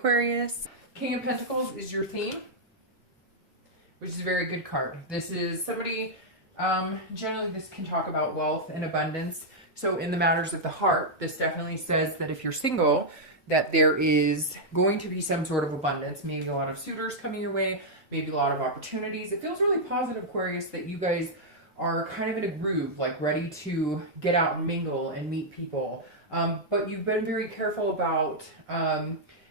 Aquarius. King of Pentacles is your theme, which is a very good card. This is somebody, generally this can talk about wealth and abundance. So in the matters of the heart, this definitely says that if you're single, that there is going to be some sort of abundance, maybe a lot of suitors coming your way, maybe a lot of opportunities. It feels really positive, Aquarius, that you guys are kind of in a groove, like ready to get out and mingle and meet people. But you've been very careful about,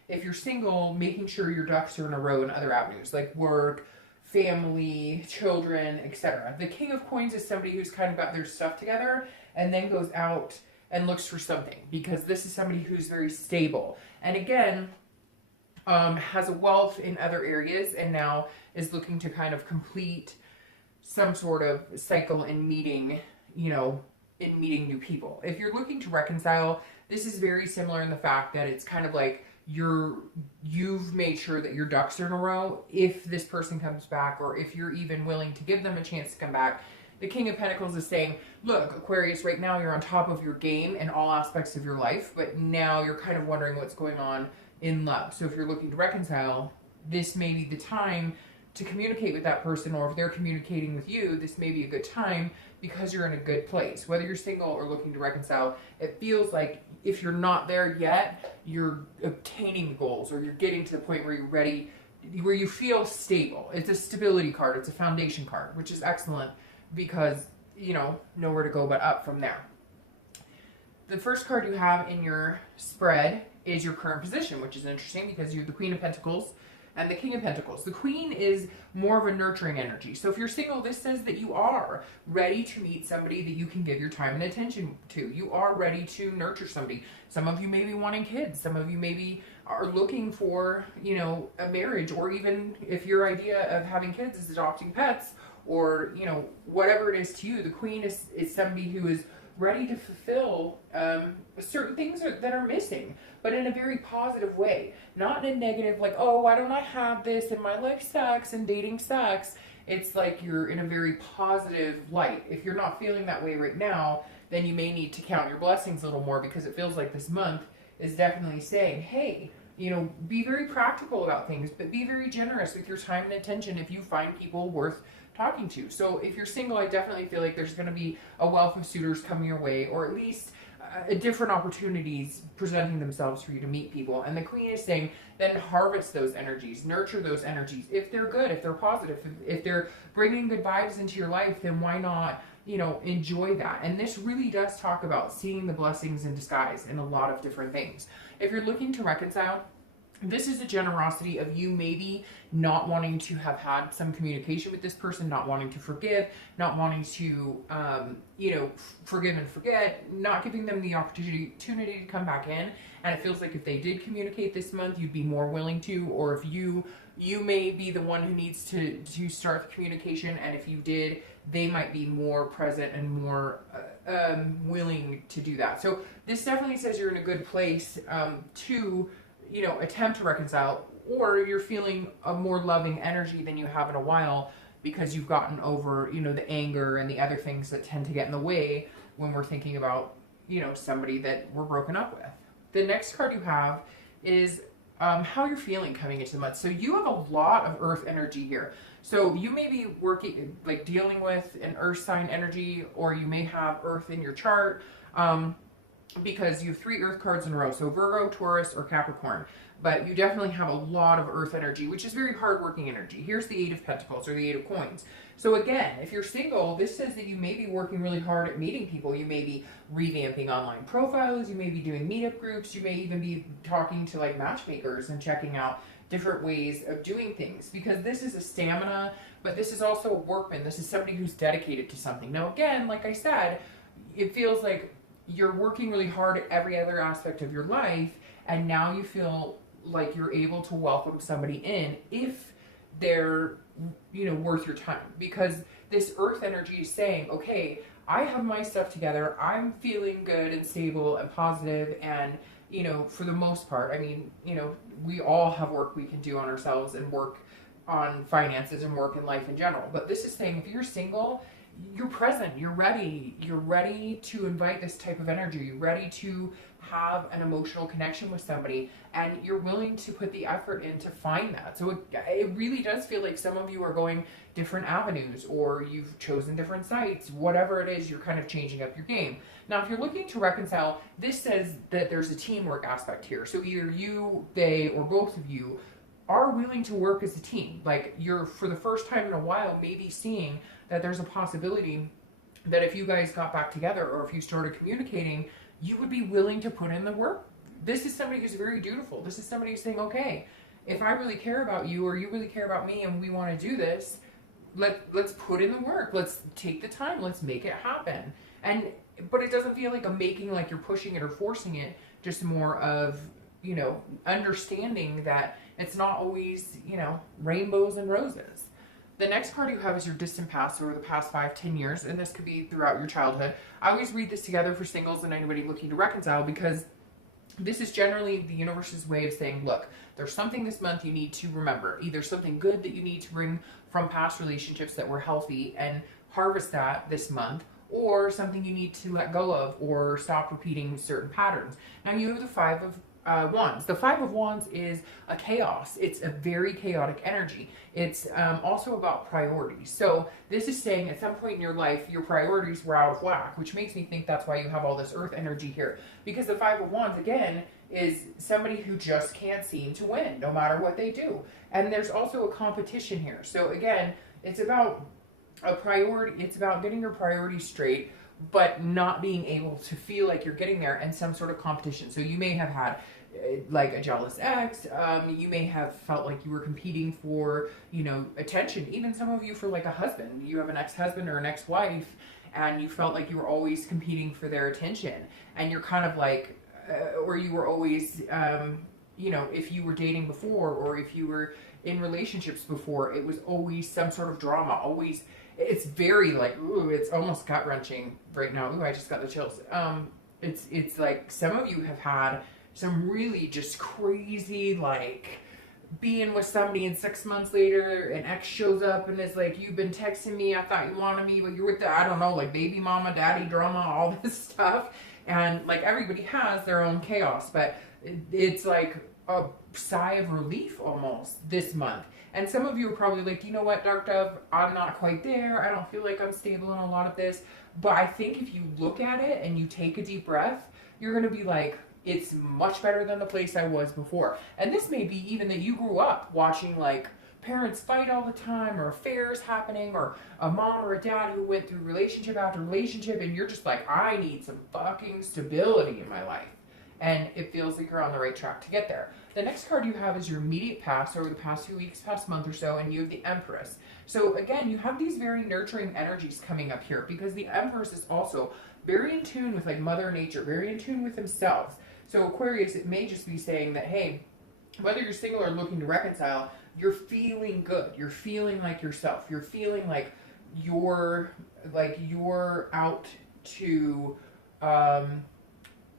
if you're single, making sure your ducks are in a row in other avenues, like work, family, children, etc. The King of Coins is somebody who's kind of got their stuff together and then goes out and looks for something, because this is somebody who's very stable. And again, has a wealth in other areas and now is looking to kind of complete some sort of cycle in meeting, in meeting new people. If you're looking to reconcile, this is very similar in the fact that it's kind of like you've made sure that your ducks are in a row. If this person comes back, or if you're even willing to give them a chance to come back, the King of Pentacles is saying, look, Aquarius, right now you're on top of your game in all aspects of your life, but now you're kind of wondering what's going on in love. So if you're looking to reconcile, this may be the time to communicate with that person, or if they're communicating with you, this may be a good time because you're in a good place. Whether you're single or looking to reconcile, it feels like if you're not there yet, you're obtaining goals, or you're getting to the point where you're ready, where you feel stable. It's a stability card. It's a foundation card, which is excellent because, nowhere to go but up from there. The first card you have in your spread is your current position, which is interesting because you have the Queen of Pentacles and the King of Pentacles. The Queen is more of a nurturing energy. So if you're single, this says that you are ready to meet somebody that you can give your time and attention to. You are ready to nurture somebody. Some of you may be wanting kids. Some of you maybe are looking for, a marriage, or even if your idea of having kids is adopting pets, or, whatever it is to you, the Queen is somebody who is ready to fulfill certain things that are missing, but in a very positive way. Not in a negative, like, oh, why don't I have this, and my life sucks, and dating sucks. It's like you're in a very positive light. If you're not feeling that way right now, then you may need to count your blessings a little more, because it feels like this month is definitely saying, hey, be very practical about things, but be very generous with your time and attention if you find people worth talking to. So if you're single, I definitely feel like there's going to be a wealth of suitors coming your way, or at least different opportunities presenting themselves for you to meet people. And the Queen is saying, then harvest those energies, nurture those energies. If they're good, if they're positive, if they're bringing good vibes into your life, then why not, enjoy that. And this really does talk about seeing the blessings in disguise in a lot of different things. If you're looking to reconcile, this is a generosity of you maybe not wanting to have had some communication with this person, not wanting to forgive, not wanting to, forgive and forget, not giving them the opportunity to come back in. And it feels like if they did communicate this month, you'd be more willing to, or if you may be the one who needs to start the communication. And if you did, they might be more present and more willing to do that. So this definitely says you're in a good place to attempt to reconcile, or you're feeling a more loving energy than you have in a while because you've gotten over, the anger and the other things that tend to get in the way when we're thinking about, somebody that we're broken up with. The next card you have is how you're feeling coming into the month. So you have a lot of earth energy here. So you may be working, like dealing with an earth sign energy, or you may have earth in your chart. Because you have 3 earth cards in a row, so Virgo, Taurus, or Capricorn. But you definitely have a lot of earth energy, which is very hardworking energy. Here's the 8 of Pentacles, or the 8 of Coins. So again, if you're single, this says that you may be working really hard at meeting people. You may be revamping online profiles, you may be doing meetup groups, you may even be talking to like matchmakers and checking out different ways of doing things. Because this is a stamina, but this is also a workman. This is somebody who's dedicated to something. Now again, like I said, it feels like you're working really hard at every other aspect of your life, and now you feel like you're able to welcome somebody in if they're, worth your time. Because this earth energy is saying, okay, I have my stuff together, I'm feeling good and stable and positive, and, for the most part, we all have work we can do on ourselves and work on finances and work in life in general. But this is saying if you're single, you're present, you're ready to invite this type of energy, you're ready to have an emotional connection with somebody, and you're willing to put the effort in to find that. So it really does feel like some of you are going different avenues, or you've chosen different sites. Whatever it is, you're kind of changing up your game. Now, if you're looking to reconcile, this says that there's a teamwork aspect here. So either you, they, or both of you are willing to work as a team. Like, you're, for the first time in a while, maybe seeing that there's a possibility that if you guys got back together, or if you started communicating, you would be willing to put in the work. This is somebody who's very dutiful. This is somebody who's saying, okay, if I really care about you, or you really care about me, and we want to do this, let's put in the work. Let's take the time. Let's make it happen. But it doesn't feel like a making, like you're pushing it or forcing it. Just more of, you know, understanding that it's not always, you know, rainbows and roses. The next card you have is your distant past, or the past 5-10 years, and this could be throughout your childhood. I always read this together for singles and anybody looking to reconcile, because this is generally the universe's way of saying, look, there's something this month you need to remember. Either something good that you need to bring from past relationships that were healthy and harvest that this month, or something you need to let go of or stop repeating certain patterns. Now, you have the Five of Wands. The Five of Wands is a chaos. It's a very chaotic energy. It's also about priorities. So this is saying at some point in your life, your priorities were out of whack, which makes me think that's why you have all this earth energy here. Because the Five of Wands, again, is somebody who just can't seem to win, no matter what they do. And there's also a competition here. So again, it's about a priority. It's about getting your priorities straight, but not being able to feel like you're getting there, and some sort of competition. So you may have had like a jealous ex. You may have felt like you were competing for, you know, attention. Even some of you for like a husband. You have an ex-husband or an ex-wife, and you felt like you were always competing for their attention. And you're kind of like, or you were always, you know, if you were dating before, or if you were in relationships before, it was always some sort of drama. Always, it's very like, ooh, it's almost gut-wrenching right now. Ooh, I just got the chills. It's like some of you have had some really just crazy, like, being with somebody and 6 months later an ex shows up and is like, you've been texting me, I thought you wanted me, but you're with the, I don't know, like baby mama, daddy drama, all this stuff. And like everybody has their own chaos, but it's like a sigh of relief almost this month. And some of you are probably like, you know what, Dark Dove, I'm not quite there. I don't feel like I'm stable in a lot of this. But I think if you look at it and you take a deep breath, you're going to be like, it's much better than the place I was before. And this may be even that you grew up watching like parents fight all the time, or affairs happening, or a mom or a dad who went through relationship after relationship, and you're just like, I need some fucking stability in my life. And it feels like you're on the right track to get there. The next card you have is your immediate past, over the past few weeks, past month or so, and you have the Empress. So again, you have these very nurturing energies coming up here, because the Empress is also very in tune with like Mother Nature, very in tune with themselves. So Aquarius, it may just be saying that, hey, whether you're single or looking to reconcile, you're feeling good. You're feeling like yourself. You're feeling like you're out to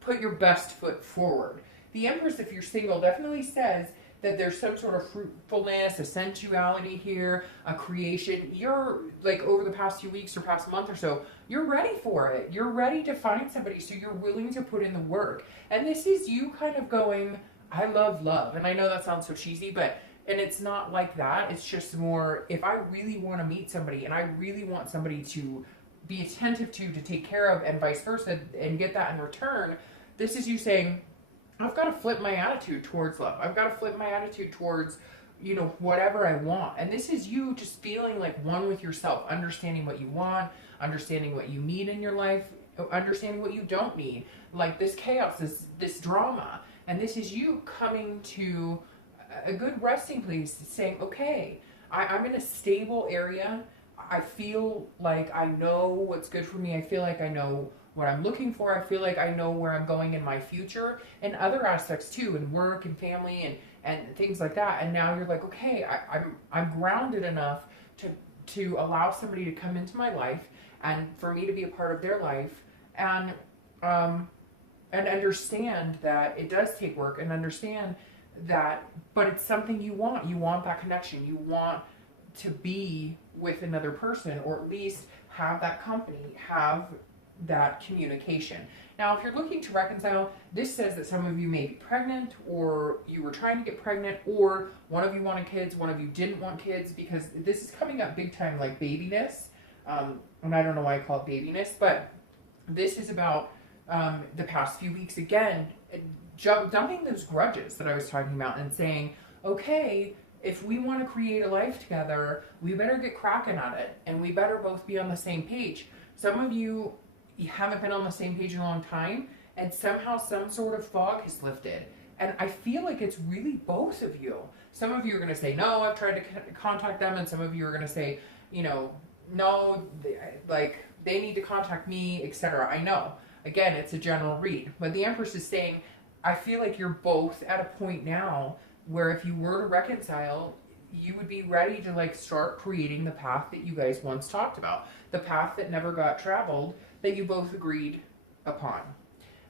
put your best foot forward. The Empress, if you're single, definitely says that there's some sort of fruitfulness, a sensuality here, a creation. You're like, over the past few weeks or past month or so, you're ready for it. You're ready to find somebody, so you're willing to put in the work. And this is you kind of going, I love love. And I know that sounds so cheesy, and it's not like that. It's just more, if I really want to meet somebody and I really want somebody to be attentive to take care of, and vice versa, and get that in return, this is you saying, I've got to flip my attitude towards love. I've got to flip my attitude towards, you know, whatever I want. And this is you just feeling like one with yourself, understanding what you want, understanding what you need in your life, understanding what you don't need. Like this chaos, this drama. And this is you coming to a good resting place, saying, okay, I'm in a stable area. I feel like I know what's good for me. I feel like I know what I'm looking for. I feel like I know where I'm going in my future, and other aspects too, in work and family and things like that. And now you're like, okay, I'm grounded enough to allow somebody to come into my life, and for me to be a part of their life, and understand that it does take work, and understand that, but it's something you want. You want that connection. You want to be with another person, or at least have that company, have that communication. Now, if you're looking to reconcile, this says that some of you may be pregnant, or you were trying to get pregnant, or one of you wanted kids, one of you didn't want kids, because this is coming up big time like babiness. And I don't know why I call it babiness, but this is about the past few weeks again, dumping those grudges that I was talking about and saying, okay, if we want to create a life together, we better get cracking at it, and we better both be on the same page. Some of you haven't been on the same page in a long time, and somehow some sort of fog has lifted. And I feel like it's really both of you. Some of you are going to say, no, I've tried to contact them, and some of you are going to say, you know, no, they need to contact me, etc. I know. Again, it's a general read. But the Empress is saying, I feel like you're both at a point now where if you were to reconcile, you would be ready to like start creating the path that you guys once talked about. The path that never got traveled, that you both agreed upon.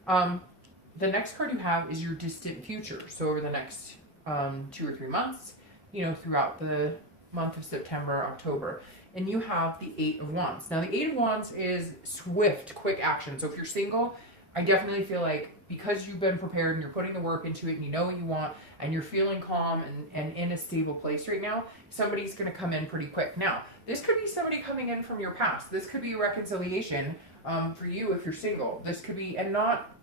The next card you have is your distant future. So over the next 2 or 3 months, you know, throughout the month of September, October. And you have the 8 of Wands. Now the 8 of Wands is swift, quick action. So if you're single, I definitely feel like because you've been prepared and you're putting the work into it and you know what you want and you're feeling calm and in a stable place right now, somebody's going to come in pretty quick. Now, this could be somebody coming in from your past. This could be a reconciliation for you if you're single. This could be, and not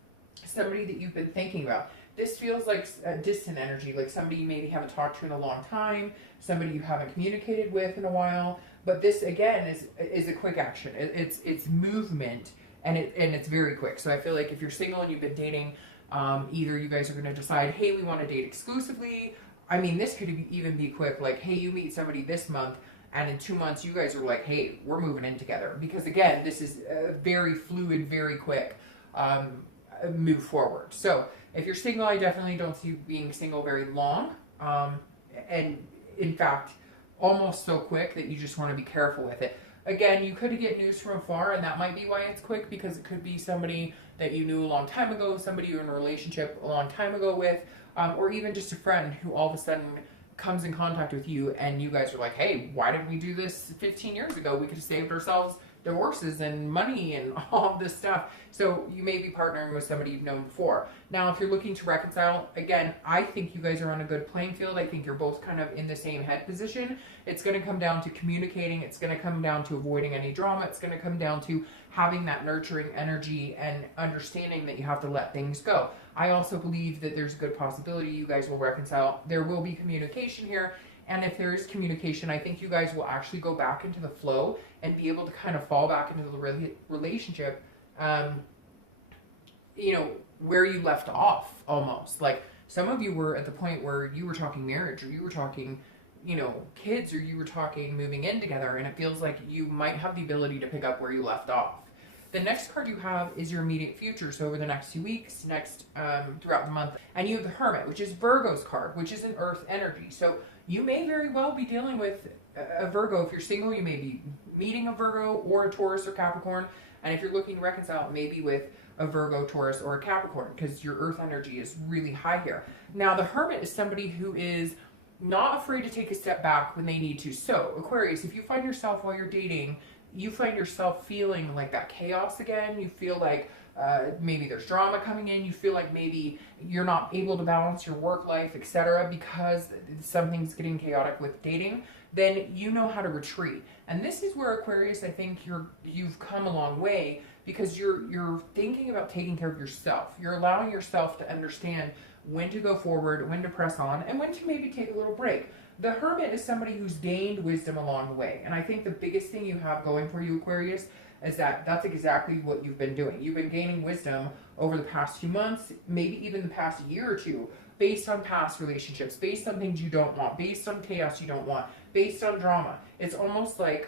somebody that you've been thinking about. This feels like a distant energy, like somebody you maybe haven't talked to in a long time, somebody you haven't communicated with in a while. But this, again, is a quick action. It's movement. And it's very quick. So I feel like if you're single and you've been dating, either you guys are going to decide, hey, we want to date exclusively. I mean, this could even be quick. Like, hey, you meet somebody this month, and in 2 months, you guys are like, hey, we're moving in together. Because, again, this is a very fluid, very quick move forward. So if you're single, I definitely don't see you being single very long. And, in fact, almost so quick that you just want to be careful with it. Again, you could get news from afar, and that might be why it's quick, because it could be somebody that you knew a long time ago, somebody you're in a relationship a long time ago with, or even just a friend who all of a sudden comes in contact with you, and you guys are like, hey, why didn't we do this 15 years ago? We could have saved ourselves divorces and money and all of this stuff. So you may be partnering with somebody you've known before. Now, if you're looking to reconcile, again, I think you guys are on a good playing field. I think you're both kind of in the same head position. It's going to come down to communicating. It's going to come down to avoiding any drama. It's going to come down to having that nurturing energy and understanding that you have to let things go. I also believe that there's a good possibility you guys will reconcile. There will be communication here. And if there is communication, I think you guys will actually go back into the flow and be able to kind of fall back into the relationship, you know, where you left off almost. Like some of you were at the point where you were talking marriage, or you were talking, you know, kids, or you were talking moving in together, and it feels like you might have the ability to pick up where you left off. The next card you have is your immediate future. So over the next few weeks, throughout the month, and you have the Hermit, which is Virgo's card, which is an earth energy. So you may very well be dealing with a Virgo. If you're single, you may be meeting a Virgo or a Taurus or Capricorn. And if you're looking to reconcile, maybe with a Virgo, Taurus, or a Capricorn, because your earth energy is really high here. Now, the Hermit is somebody who is not afraid to take a step back when they need to. So, Aquarius, if you find yourself while you're dating, you find yourself feeling like that chaos again, you feel like maybe there's drama coming in, you feel like maybe you're not able to balance your work life, etc., because something's getting chaotic with dating, then you know how to retreat. And this is where, Aquarius, I think you've come a long way, because you're thinking about taking care of yourself. You're allowing yourself to understand when to go forward, when to press on, and when to maybe take a little break. The Hermit is somebody who's gained wisdom along the way. And I think the biggest thing you have going for you, Aquarius, is that that's exactly what you've been doing. You've been gaining wisdom over the past few months, maybe even the past year or two, based on past relationships, based on things you don't want, based on chaos you don't want, based on drama. It's almost like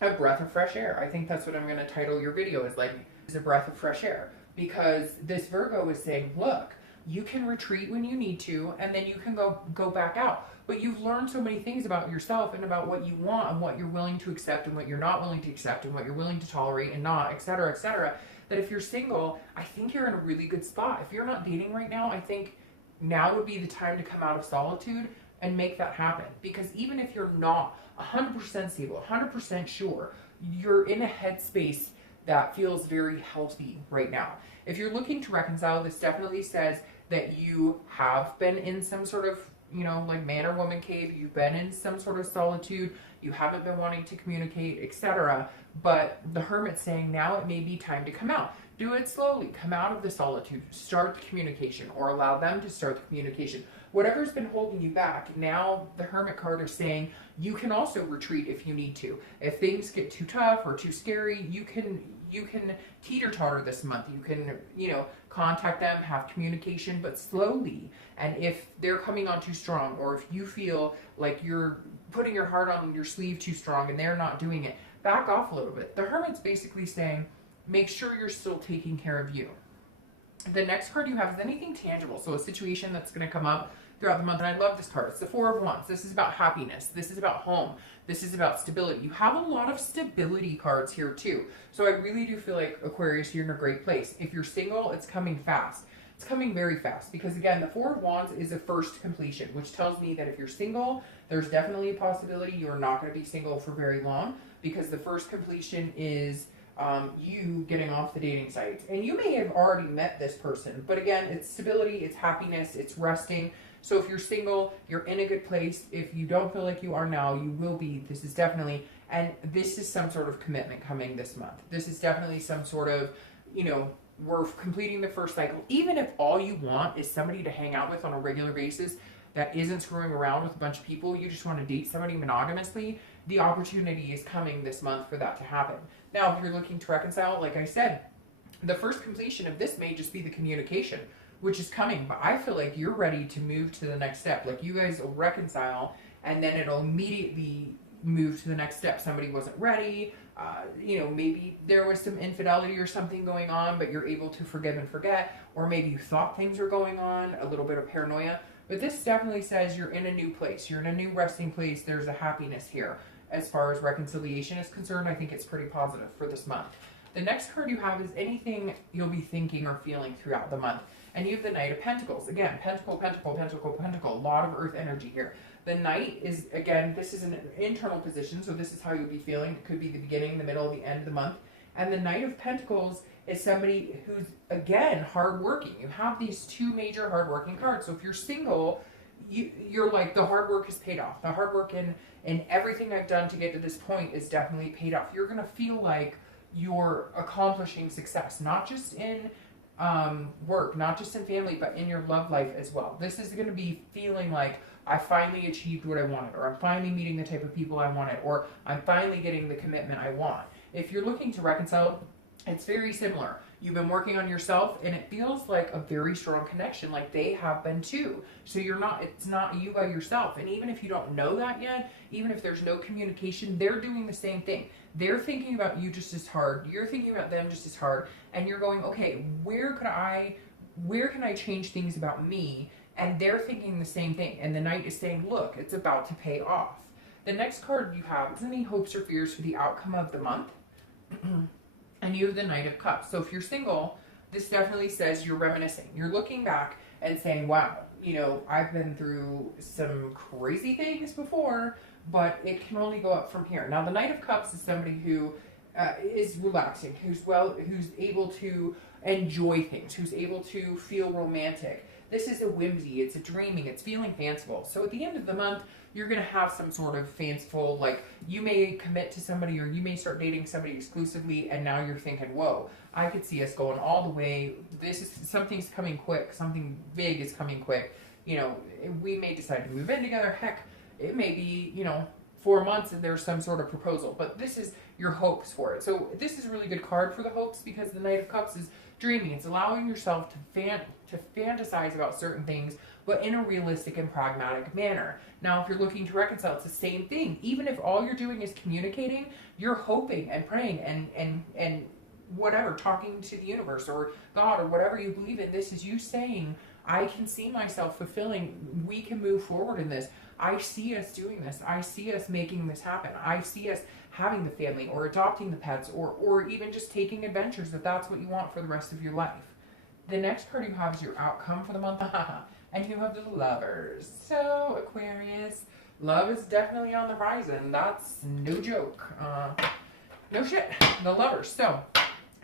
a breath of fresh air. I think that's what I'm going to title your video, is like, is a breath of fresh air. Because this Virgo is saying, look, you can retreat when you need to, and then you can go back out. But you've learned so many things about yourself and about what you want and what you're willing to accept and what you're not willing to accept and what you're willing to tolerate and not, etc., that if you're single, I think you're in a really good spot. If you're not dating right now, I think now would be the time to come out of solitude and make that happen. Because even if you're not 100% stable, 100% sure, you're in a headspace that feels very healthy right now. If you're looking to reconcile, this definitely says that you have been in some sort of, you know, like man or woman cave. You've been in some sort of solitude. You haven't been wanting to communicate, etc. But the Hermit's saying now it may be time to come out. Do it slowly. Come out of the solitude. Start the communication, or allow them to start the communication. Whatever's been holding you back, now the Hermit card is saying you can also retreat if you need to. If things get too tough or too scary, you can teeter-totter this month. You can, you know, contact them, have communication, but slowly. And if they're coming on too strong, or if you feel like you're putting your heart on your sleeve too strong and they're not doing it, back off a little bit. The Hermit's basically saying, make sure you're still taking care of you. The next card you have is anything tangible. So a situation that's going to come up throughout the month. And I love this card. It's the Four of Wands. This is about happiness. This is about home. This is about stability. You have a lot of stability cards here too. So I really do feel like, Aquarius, you're in a great place. If you're single, it's coming fast. It's coming very fast, because again, the Four of Wands is a first completion, which tells me that if you're single, there's definitely a possibility you're not going to be single for very long, because the first completion is you getting off the dating sites. And you may have already met this person, but again, it's stability, it's happiness, it's resting. So if you're single, you're in a good place. If you don't feel like you are now, you will be. This is definitely, and this is some sort of commitment coming this month. This is definitely some sort of, you know, we're completing the first cycle. Even if all you want is somebody to hang out with on a regular basis that isn't screwing around with a bunch of people, you just want to date somebody monogamously, the opportunity is coming this month for that to happen. Now, if you're looking to reconcile, like I said, the first completion of this may just be the communication, which is coming, but I feel like you're ready to move to the next step. Like, you guys will reconcile, and then it'll immediately move to the next step. Somebody wasn't ready, you know, maybe there was some infidelity or something going on, but you're able to forgive and forget, or maybe you thought things were going on, a little bit of paranoia. But this definitely says you're in a new place. You're in a new resting place. There's a happiness here. As far as reconciliation is concerned, I think it's pretty positive for this month. The next card you have is anything you'll be thinking or feeling throughout the month. And you have the Knight of Pentacles. Again, Pentacle, Pentacle, Pentacle, Pentacle. A lot of earth energy here. The Knight is, again, this is an internal position, so this is how you'll be feeling. It could be the beginning, the middle, the end of the month. And the Knight of Pentacles is somebody who's, again, hardworking. You have these two major hardworking cards. So if you're single, you're like, the hard work is paid off. The hard work in everything I've done to get to this point is definitely paid off. You're going to feel like you're accomplishing success, not just in work, not just in family, but in your love life as well. This is going to be feeling like I finally achieved what I wanted, or I'm finally meeting the type of people I wanted, or I'm finally getting the commitment I want. If you're looking to reconcile, it's very similar. You've been working on yourself, and it feels like a very strong connection, like they have been too. So it's not you by yourself. And even if you don't know that yet, even if there's no communication, they're doing the same thing. They're thinking about you just as hard. You're thinking about them just as hard. And you're going, okay, where can I change things about me? And they're thinking the same thing. And the Knight is saying, look, it's about to pay off. The next card you have is any hopes or fears for the outcome of the month. And you have the Knight of Cups. So if you're single, this definitely says you're reminiscing. You're looking back and saying, wow, you know, I've been through some crazy things before, but it can only go up from here. Now, the Knight of Cups is somebody who is relaxing, who's able to enjoy things, who's able to feel romantic. This is a whimsy, it's a dreaming, it's feeling fanciful. So at the end of the month, you're going to have some sort of fanciful, like, you may commit to somebody, or you may start dating somebody exclusively, and now you're thinking, whoa, I could see us going all the way. Something's coming quick, something big is coming quick. You know, we may decide to move in together. Heck, it may be, you know, 4 months and there's some sort of proposal, but this is your hopes for it. So this is a really good card for the hopes, because the Knight of Cups is dreaming. It's allowing yourself to fantasize about certain things, but in a realistic and pragmatic manner. Now, if you're looking to reconcile, it's the same thing. Even if all you're doing is communicating, you're hoping and praying and whatever, talking to the universe or God or whatever you believe in. This is you saying, I can see myself fulfilling. We can move forward in this. I see us doing this. I see us making this happen. I see us having the family, or adopting the pets, or even just taking adventures, if that's what you want for the rest of your life. The next card you have is your outcome for the month. And you have the Lovers. So, Aquarius, love is definitely on the horizon. That's no joke. No shit. The Lovers. So,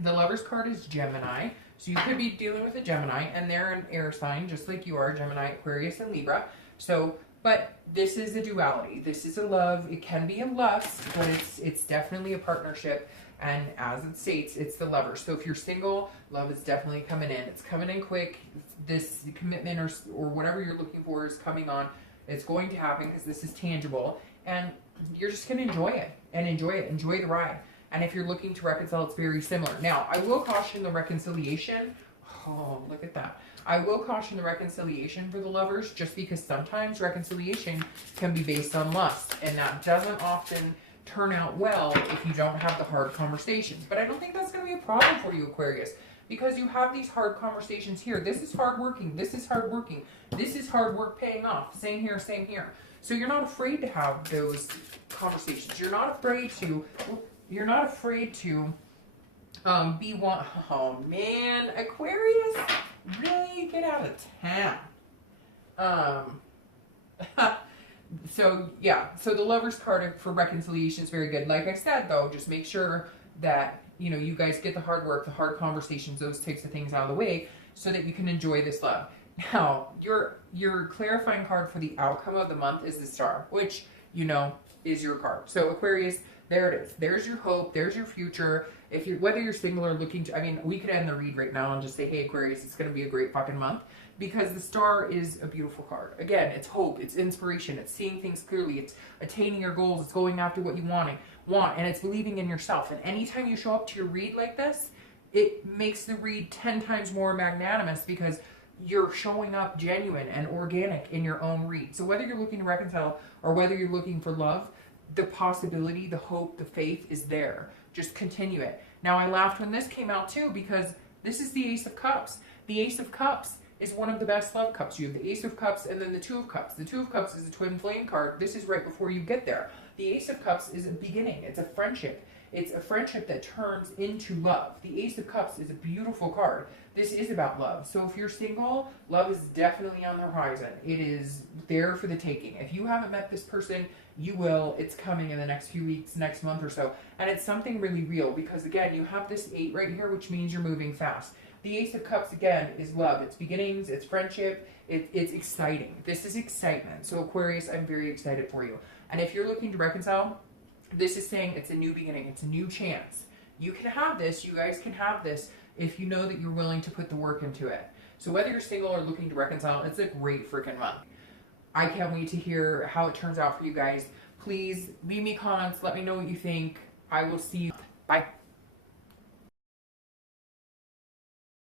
The Lovers card is Gemini. So you could be dealing with a Gemini, and they're an air sign, just like you are, Gemini, Aquarius, and Libra. So, but this is a duality. This is a love. It can be a lust, but it's definitely a partnership. And as it states, it's the Lover. So if you're single, love is definitely coming in. It's coming in quick. This commitment or whatever you're looking for is coming on. It's going to happen because this is tangible. And you're just going to enjoy it and enjoy it. Enjoy the ride. And if you're looking to reconcile, it's very similar. Now, I will caution the reconciliation. Oh, look at that. I will caution the reconciliation for the Lovers just because sometimes reconciliation can be based on lust. And that doesn't often turn out well if you don't have the hard conversations. But I don't think that's going to be a problem for you, Aquarius, because you have these hard conversations here. This is hard working. This is hard working. This is hard work paying off. Same here, same here. So you're not afraid to have those conversations. You're not afraid to... You're not afraid to be one. Oh man, Aquarius, really get out of town. So yeah, so the Lover's card for reconciliation is very good. Like I said though, just make sure that you guys get the hard work, the hard conversations, those types of things out of the way, so that you can enjoy this love. Now, your clarifying card for the outcome of the month is the Star, which is your card. So Aquarius. There it is. There's your hope. There's your future. Whether you're single or looking to, we could end the read right now and just say, hey, Aquarius, it's going to be a great fucking month, because the Star is a beautiful card. Again, it's hope. It's inspiration. It's seeing things clearly. It's attaining your goals. It's going after what you want, and it's believing in yourself. And anytime you show up to your read like this, it makes the read 10 times more magnanimous because you're showing up genuine and organic in your own read. So whether you're looking to reconcile or whether you're looking for love, the possibility, the hope, the faith is there. Just continue it. Now, I laughed when this came out too, because this is the Ace of Cups. The Ace of Cups is one of the best love cups. You have the Ace of Cups and then the Two of Cups. The Two of Cups is a twin flame card. This is right before you get there. The Ace of Cups is a beginning. It's a friendship. It's a friendship that turns into love. The Ace of Cups is a beautiful card. This is about love. So if you're single, love is definitely on the horizon. It is there for the taking. If you haven't met this person, you will. It's coming in the next few weeks, next month or so. And it's something really real because, again, you have this 8 right here, which means you're moving fast. The Ace of Cups, again, is love. It's beginnings. It's friendship. It's exciting. This is excitement. So, Aquarius, I'm very excited for you. And if you're looking to reconcile, this is saying it's a new beginning. It's a new chance. You can have this. You guys can have this if you know that you're willing to put the work into it. So whether you're single or looking to reconcile, it's a great freaking month. I can't wait to hear how it turns out for you guys. Please leave me comments. Let me know what you think. I will see you. Bye.